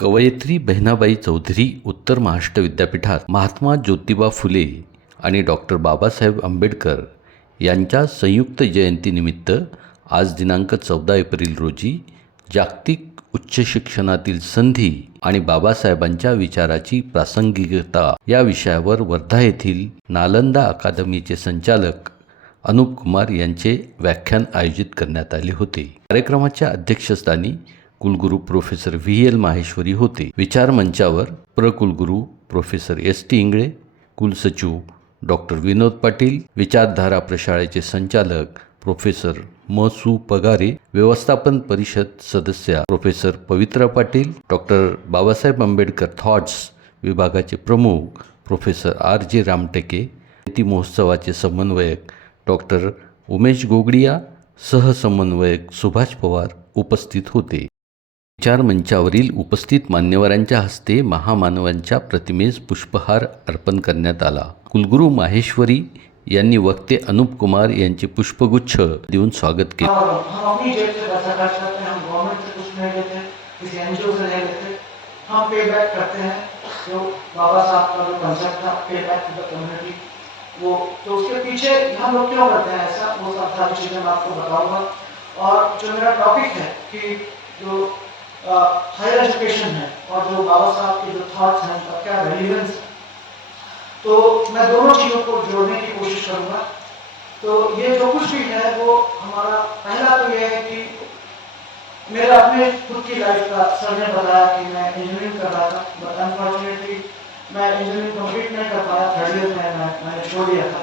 कवयित्री बहिणाबाई चौधरी उत्तर महाराष्ट्र विद्यापीठात महात्मा ज्योतिबा फुले आणि डॉक्टर बाबासाहेब आंबेडकर यांच्या संयुक्त जयंतीनिमित्त आज दिनांक चौदा एप्रिल रोजी जागतिक उच्च शिक्षणातील संधी आणि बाबासाहेबांच्या विचाराची प्रासंगिकता या विषयावर वर्धा येथील नालंदा अकादमीचे संचालक अनुप कुमार यांचे व्याख्यान आयोजित करण्यात आले होते. कार्यक्रमाच्या अध्यक्षस्थानी कुलगुरू प्रोफेसर व्ही एल माहेश्वरी होते. विचार मंचावर प्रकुलगुरू प्रोफेसर एस टी इंगळे कुलसचिव डॉक्टर विनोद पाटील विचारधारा प्रशाळेचे संचालक प्रोफेसर म सु पगारे व्यवस्थापन परिषद सदस्या professor Pavitra Patil doctor Babasaheb Ambedkar thoughts विभागाचे प्रमुख प्रोफेसर आर जे रामटेके शेती महोत्सवाचे समन्वयक डॉक्टर उमेश गोगडिया सहसमन्वयक सुभाष पवार उपस्थित होते. विचार मंचावरील उपस्थित मान्यवरांच्या हस्ते महामानवांच्या प्रतिमेस पुष्पहार अर्पण करण्यात आला. कुलगुरू माहेश्वरी यांनी वक्ते अनुप कुमार यांचे पुष्पगुच्छ देऊन स्वागत केले. वो तो उसके पीछे हम लोग क्यों करते हैं, ऐसा वो सारी चीज़ें मैं आपको बताऊँगा। और जो मेरा टॉपिक है कि जो हायर एजुकेशन है और जो बाबा साहब के जो थॉट्स हैं, उनका क्या रेलिवेंस है? तो मैं दोनों चीज़ों को जोड़ने की कोशिश करूँगा। तो ये जो कुछ भी है, वो हमारा पहला तो ये है कि मेरा अपने खुद की लाइफ का सर ने बताया कि मैं इंजीनियरिंग कर रहा था बट अनफॉर्चुनेटली मैं इंजीनियरिंग कंप्लीट नहीं कर पाया थर्ड ईयर में मैं मैंने छोड़ दिया था।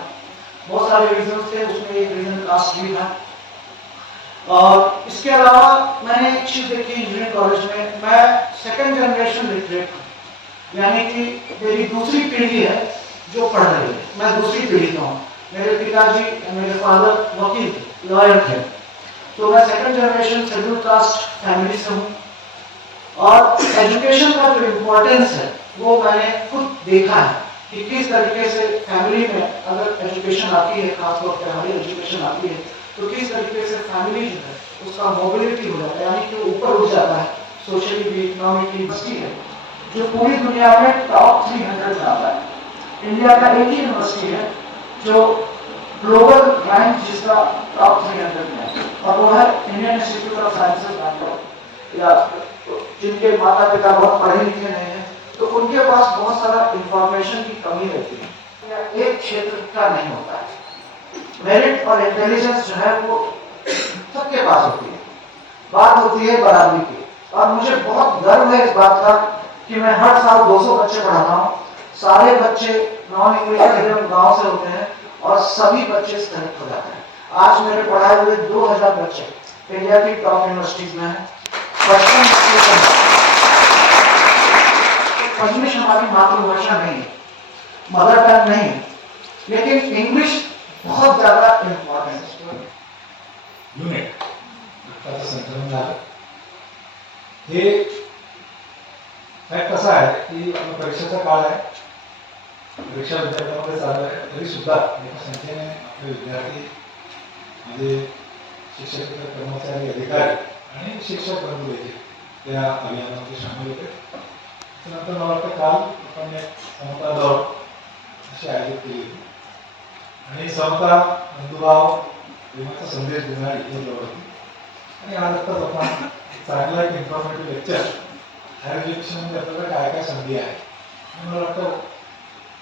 बहुत सारे रीजन थे, उसमें एक रीजन कास्ट भी था। और इसके अलावा मैंने एक चीज़ देखी इंजीनियरिंग कॉलेज में मैं सेकंड जनरेशन लिटरेट हूँ। यानी कि मेरी दूसरी पीढ़ी है जो पढ़ रही है। मैं दूसरी पीढ़ी का हूँ। मेरे पिताजी, मेरे फादर वकील लॉयर थे। तो मैं second generation scheduled caste family से हूँ। और एजुकेशन का जो इम्पोर्टेंस है, वो मैंने खुद देखा है कि किस तरीके से फैमिली में अगर एजुकेशन आती है, खासतौर पर हमारी एजुकेशन आती है तो किस तरीके से फैमिली जो है, उसका मोबिलिटी हो जाता है, यानी कि ऊपर उठ जाता है सोशली भी इकोनॉमिकली बस्ती है जो पूरी दुनिया में टॉप थ्री हंड्रेड में आता है। इंडिया का एक ही यूनिवर्सिटी है, जो ग्लोबल रैंक जिसका टॉप थ्री हंड्रेड में है। और वो है Indian Institute of Sciences Bangalore या जिनके माता पिता बहुत पढ़े लिखे नहीं हैं तो उनके पास बहुत सारा इंफॉर्मेशन की कमी रहती है। एक क्षेत्र का नहीं होता। मेरिट और इंटेलिजेंस जो है वो सबके पास होती है। बात होती है बराबरी की। और मुझे बहुत गर्व है इस बात का कि मैं हर साल 200 बच्चे पढ़ाता हूँ। सारे बच्चे नॉन इंग्लिश गाँव से होते हैं और सभी बच्चे सेलेक्ट हो जाते हैं। आज मेरे पढ़ाए हुए 2000 बच्चे इंडिया की टॉप यूनिवर्सिटीज में हैं। हमारी मातृभाषा नहीं है मदर टंग नहीं है। लेकिन इंग्लिश बहुत ज्यादा इम्पोर्टेंट युनिट संकलन झालं हे फॅक्ट असा आहे की परीक्षेचा काळ आहे परीक्षा विद्यापीठामध्ये चालू आहे तरी सुद्धा मोठ्या संख्येने आपले विद्यार्थी म्हणजे शिक्षक कर्मचारी अधिकारी आणि शिक्षक बंधू येते त्या अभियानामध्ये सामील होते त्यानंतर मला वाटतं काल आपण एक समता दौड अशी आयोजित केली होती आणि समता बंधुभाव प्रेमाचा संदेश देणारी होती आणि आज आत्ताच आपण चांगला एक इन्फॉर्मेटिव्ह लेक्चर हायर एज्युकेशनमध्ये आपल्याला काय काय संधी आहे? मला वाटतं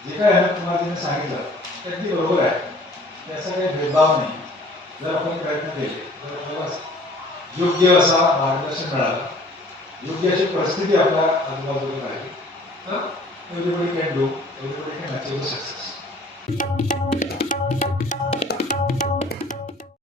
जे काय आहे तुम्हाला तिने सांगितलं ते अगदी बरोबर आहे. याचा काही भेदभाव नाही. जर आपण प्रयत्न केले तर आपल्याला योग्य असा मार्गदर्शन मिळालं. योग्य अशी परिस्थिती आपल्या आजूबाजूला राहिली. तर everybody can do everybody can achieve success